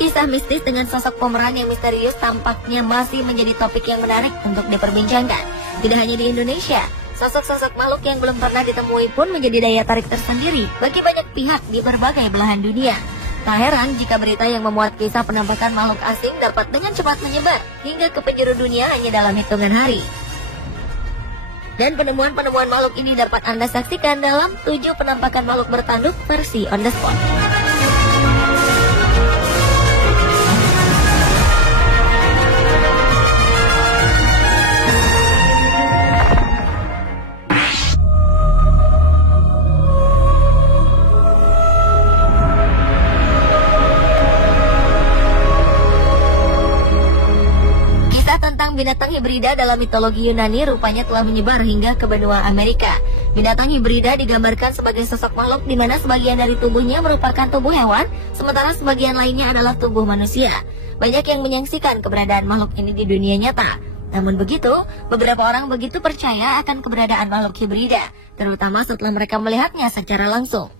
kisah mistis dengan sosok pemeran yang misterius tampaknya masih menjadi topik yang menarik untuk diperbincangkan. Tidak hanya di Indonesia, sosok-sosok makhluk yang belum pernah ditemui pun menjadi daya tarik tersendiri bagi banyak pihak di berbagai belahan dunia. Tak heran jika berita yang memuat kisah penampakan makhluk asing dapat dengan cepat menyebar hingga ke penjuru dunia hanya dalam hitungan hari. Dan penemuan-penemuan makhluk ini dapat Anda saksikan dalam 7 penampakan makhluk bertanduk versi on the spot. Binatang hibrida dalam mitologi Yunani rupanya telah menyebar hingga ke benua Amerika. Binatang hibrida digambarkan sebagai sosok makhluk di mana sebagian dari tubuhnya merupakan tubuh hewan, sementara sebagian lainnya adalah tubuh manusia. Banyak yang menyaksikan keberadaan makhluk ini di dunia nyata. Namun begitu, beberapa orang begitu percaya akan keberadaan makhluk hibrida, terutama setelah mereka melihatnya secara langsung.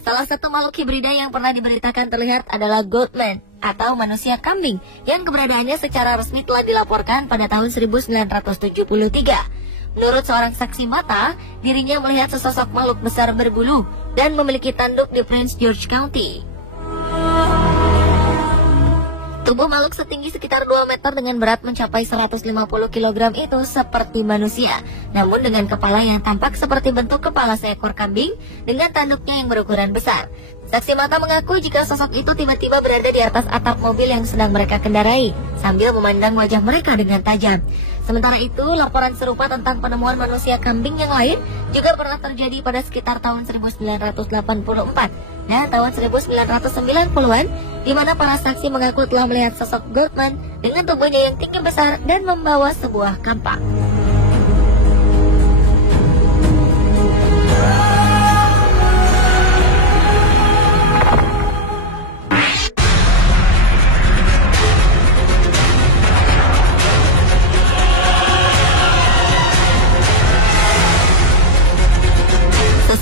Salah satu makhluk hibrida yang pernah diberitakan terlihat adalah Goatman atau manusia kambing yang keberadaannya secara resmi telah dilaporkan pada tahun 1973. Menurut seorang saksi mata, dirinya melihat sesosok makhluk besar berbulu dan memiliki tanduk di Prince George County. Tubuh makhluk setinggi sekitar 2 meter dengan berat mencapai 150 kg itu seperti manusia, namun dengan kepala yang tampak seperti bentuk kepala seekor kambing dengan tanduknya yang berukuran besar. Saksi mata mengaku jika sosok itu tiba-tiba berada di atas atap mobil yang sedang mereka kendarai, sambil memandang wajah mereka dengan tajam. Sementara itu, laporan serupa tentang penemuan manusia kambing yang lain juga pernah terjadi pada sekitar tahun 1984 dan tahun 1990-an, di mana para saksi mengaku telah melihat sosok Goatman dengan tubuhnya yang tinggi besar dan membawa sebuah kampak.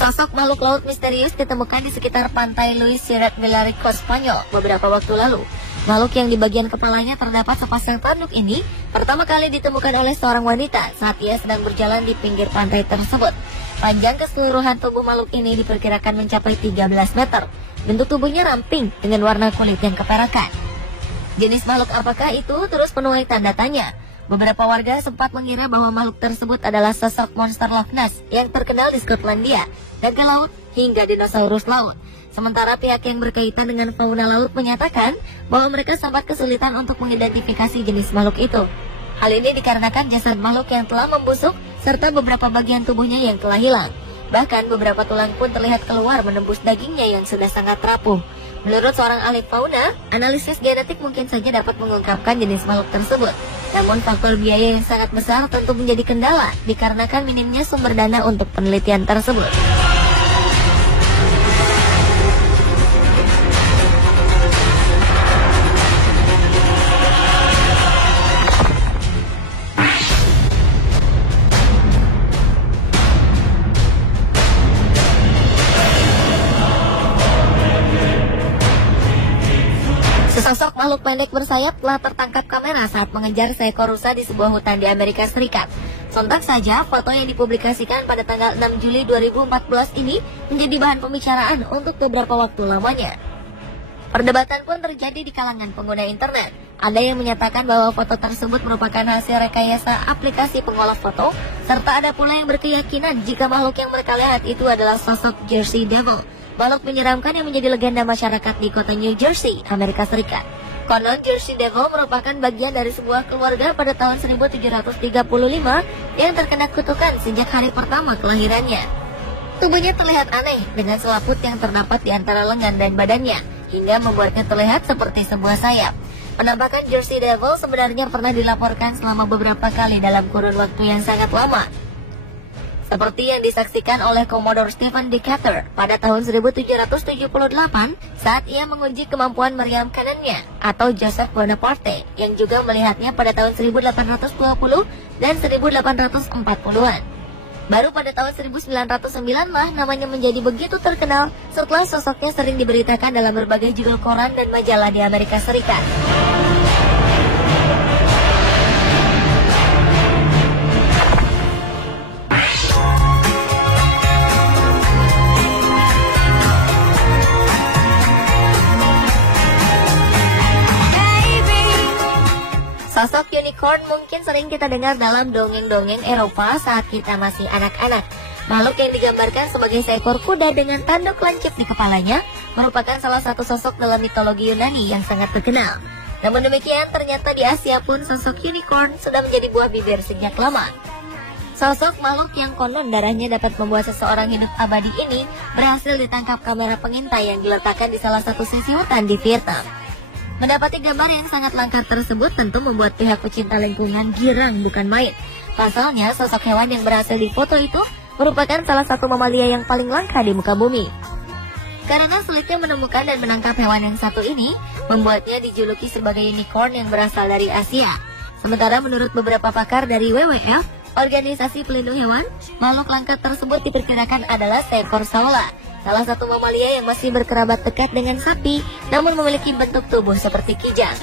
Sosok makhluk laut misterius ditemukan di sekitar pantai Luis Sirat Villarrico, Spanyol beberapa waktu lalu. Makhluk yang di bagian kepalanya terdapat sepasang tanduk ini pertama kali ditemukan oleh seorang wanita saat ia sedang berjalan di pinggir pantai tersebut. Panjang keseluruhan tubuh makhluk ini diperkirakan mencapai 13 meter. Bentuk tubuhnya ramping dengan warna kulit yang keperakan. Jenis makhluk apakah itu terus menuai tanda tanya. Beberapa warga sempat mengira bahwa makhluk tersebut adalah sosok monster Loch Ness yang terkenal di Skotlandia, naga laut, hingga dinosaurus laut. Sementara pihak yang berkaitan dengan fauna laut menyatakan bahwa mereka sempat kesulitan untuk mengidentifikasi jenis makhluk itu. Hal ini dikarenakan jasad makhluk yang telah membusuk serta beberapa bagian tubuhnya yang telah hilang. Bahkan beberapa tulang pun terlihat keluar menembus dagingnya yang sudah sangat rapuh. Menurut seorang ahli fauna, analisis genetik mungkin saja dapat mengungkapkan jenis makhluk tersebut. Namun faktor biaya yang sangat besar tentu menjadi kendala dikarenakan minimnya sumber dana untuk penelitian tersebut. Sesosok makhluk pendek bersayap telah tertangkap kamera saat mengejar seekor rusa di sebuah hutan di Amerika Serikat. Sontak saja, foto yang dipublikasikan pada tanggal 6 Juli 2014 ini menjadi bahan pembicaraan untuk beberapa waktu lamanya. Perdebatan pun terjadi di kalangan pengguna internet. Ada yang menyatakan bahwa foto tersebut merupakan hasil rekayasa aplikasi pengolah foto, serta ada pula yang berkeyakinan jika makhluk yang mereka lihat itu adalah sosok Jersey Devil, makhluk menyeramkan yang menjadi legenda masyarakat di kota New Jersey, Amerika Serikat. Konon Jersey Devil merupakan bagian dari sebuah keluarga pada tahun 1735 yang terkena kutukan sejak hari pertama kelahirannya. Tubuhnya terlihat aneh dengan selaput yang terdapat di antara lengan dan badannya, hingga membuatnya terlihat seperti sebuah sayap. Penampakan Jersey Devil sebenarnya pernah dilaporkan selama beberapa kali dalam kurun waktu yang sangat lama. Seperti yang disaksikan oleh Commodore Stephen Decatur pada tahun 1778 saat ia menguji kemampuan meriam kanannya, atau Joseph Bonaparte yang juga melihatnya pada tahun 1820 dan 1840-an. Baru pada tahun 1909 lah namanya menjadi begitu terkenal setelah sosoknya sering diberitakan dalam berbagai judul koran dan majalah di Amerika Serikat. Sosok unicorn mungkin sering kita dengar dalam dongeng-dongeng Eropa saat kita masih anak-anak. Makhluk yang digambarkan sebagai seekor kuda dengan tanduk lancip di kepalanya merupakan salah satu sosok dalam mitologi Yunani yang sangat terkenal. Namun demikian, ternyata di Asia pun sosok unicorn sudah menjadi buah bibir sejak lama. Sosok makhluk yang konon darahnya dapat membuat seseorang hidup abadi ini berhasil ditangkap kamera pengintai yang diletakkan di salah satu sisi hutan di Vietnam. Mendapati gambar yang sangat langka tersebut tentu membuat pihak pecinta lingkungan girang bukan main. Pasalnya, sosok hewan yang berhasil difoto itu merupakan salah satu mamalia yang paling langka di muka bumi. Karena sulitnya menemukan dan menangkap hewan yang satu ini, membuatnya dijuluki sebagai unicorn yang berasal dari Asia. Sementara menurut beberapa pakar dari WWF, Organisasi Pelindung Hewan, makhluk langka tersebut diperkirakan adalah seekor saula, salah satu mamalia yang masih berkerabat dekat dengan sapi, namun memiliki bentuk tubuh seperti kijang.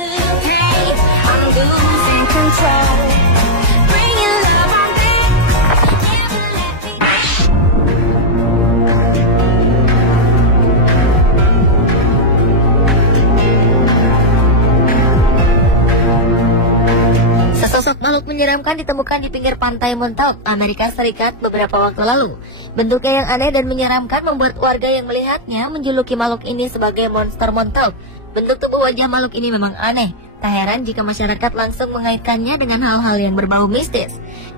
Sesosok makhluk menyeramkan ditemukan di pinggir pantai Montauk, Amerika Serikat beberapa waktu lalu. Bentuknya yang aneh dan menyeramkan membuat warga yang melihatnya menjuluki makhluk ini sebagai monster Montauk. Bentuk tubuh wajah makhluk ini memang aneh. Tak heran jika masyarakat langsung mengaitkannya dengan hal-hal yang berbau mistis.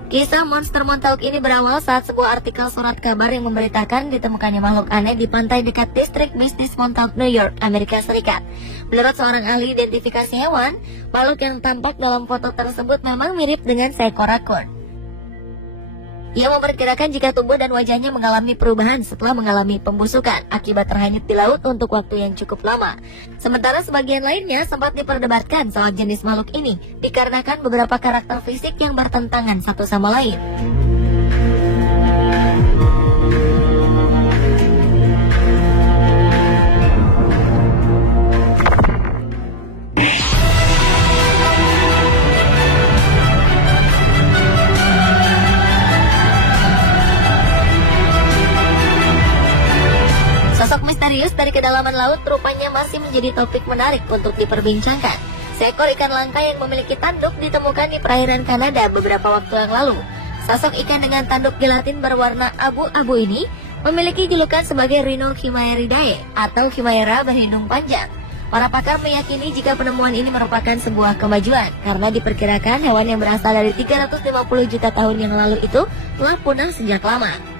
Kisah monster Montauk ini berawal saat sebuah artikel surat kabar yang memberitakan ditemukannya makhluk aneh di pantai dekat distrik bisnis Montauk, New York, Amerika Serikat. Menurut seorang ahli identifikasi hewan, makhluk yang tampak dalam foto tersebut memang mirip dengan seekor rakun. Ia memperkirakan jika tubuh dan wajahnya mengalami perubahan setelah mengalami pembusukan akibat terhanyut di laut untuk waktu yang cukup lama. Sementara sebagian lainnya sempat diperdebatkan soal jenis makhluk ini dikarenakan beberapa karakter fisik yang bertentangan satu sama lain. Sosok misterius dari kedalaman laut rupanya masih menjadi topik menarik untuk diperbincangkan. Seekor ikan langka yang memiliki tanduk ditemukan di perairan Kanada beberapa waktu yang lalu. Sosok ikan dengan tanduk gelatin berwarna abu-abu ini memiliki julukan sebagai Rhino chimaeridae atau chimaera berhidung panjang. Para pakar meyakini jika penemuan ini merupakan sebuah kemajuan karena diperkirakan hewan yang berasal dari 350 juta tahun yang lalu itu telah punah sejak lama.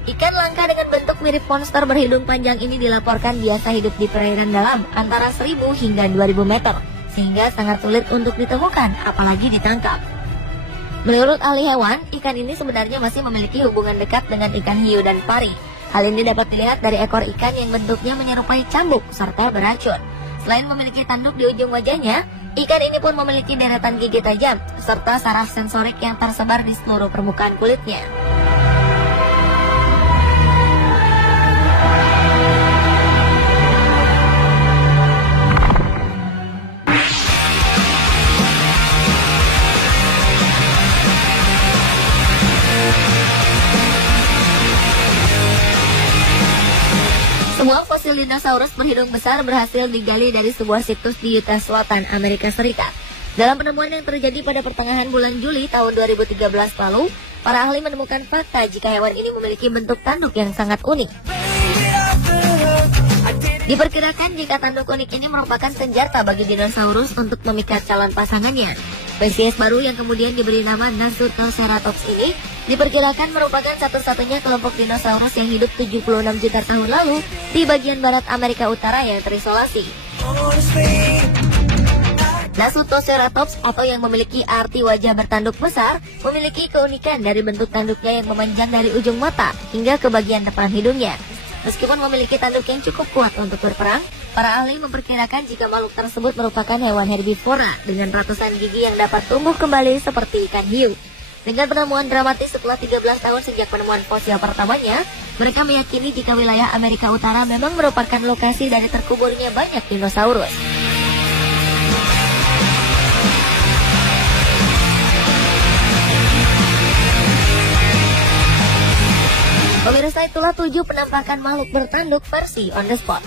Ikan langka dengan bentuk mirip monster berhidung panjang ini dilaporkan biasa hidup di perairan dalam antara 1000 hingga 2000 meter, sehingga sangat sulit untuk ditemukan, apalagi ditangkap. Menurut ahli hewan, ikan ini sebenarnya masih memiliki hubungan dekat dengan ikan hiu dan pari. Hal ini dapat dilihat dari ekor ikan yang bentuknya menyerupai cambuk serta beracun. Selain memiliki tanduk di ujung wajahnya, ikan ini pun memiliki deretan gigi tajam, serta saraf sensorik yang tersebar di seluruh permukaan kulitnya. Sebuah fosil dinosaurus berhidung besar berhasil digali dari sebuah situs di Utah Selatan, Amerika Serikat. Dalam penemuan yang terjadi pada pertengahan bulan Juli tahun 2013 lalu, para ahli menemukan fakta jika hewan ini memiliki bentuk tanduk yang sangat unik. Diperkirakan jika tanduk unik ini merupakan senjata bagi dinosaurus untuk memikat calon pasangannya. Spesies baru yang kemudian diberi nama Nasutoceratops ini diperkirakan merupakan satu-satunya kelompok dinosaurus yang hidup 76 juta tahun lalu di bagian barat Amerika Utara yang terisolasi. Nasutoceratops atau yang memiliki arti wajah bertanduk besar memiliki keunikan dari bentuk tanduknya yang memanjang dari ujung mata hingga ke bagian depan hidungnya. Meskipun memiliki tanduk yang cukup kuat untuk berperang, para ahli memperkirakan jika makhluk tersebut merupakan hewan herbivora dengan ratusan gigi yang dapat tumbuh kembali seperti ikan hiu. Dengan penemuan dramatis setelah 13 tahun sejak penemuan fosil pertamanya, mereka meyakini jika wilayah Amerika Utara memang merupakan lokasi dari terkuburnya banyak dinosaurus. Pemirsa, itulah 7 penampakan makhluk bertanduk versi on the spot.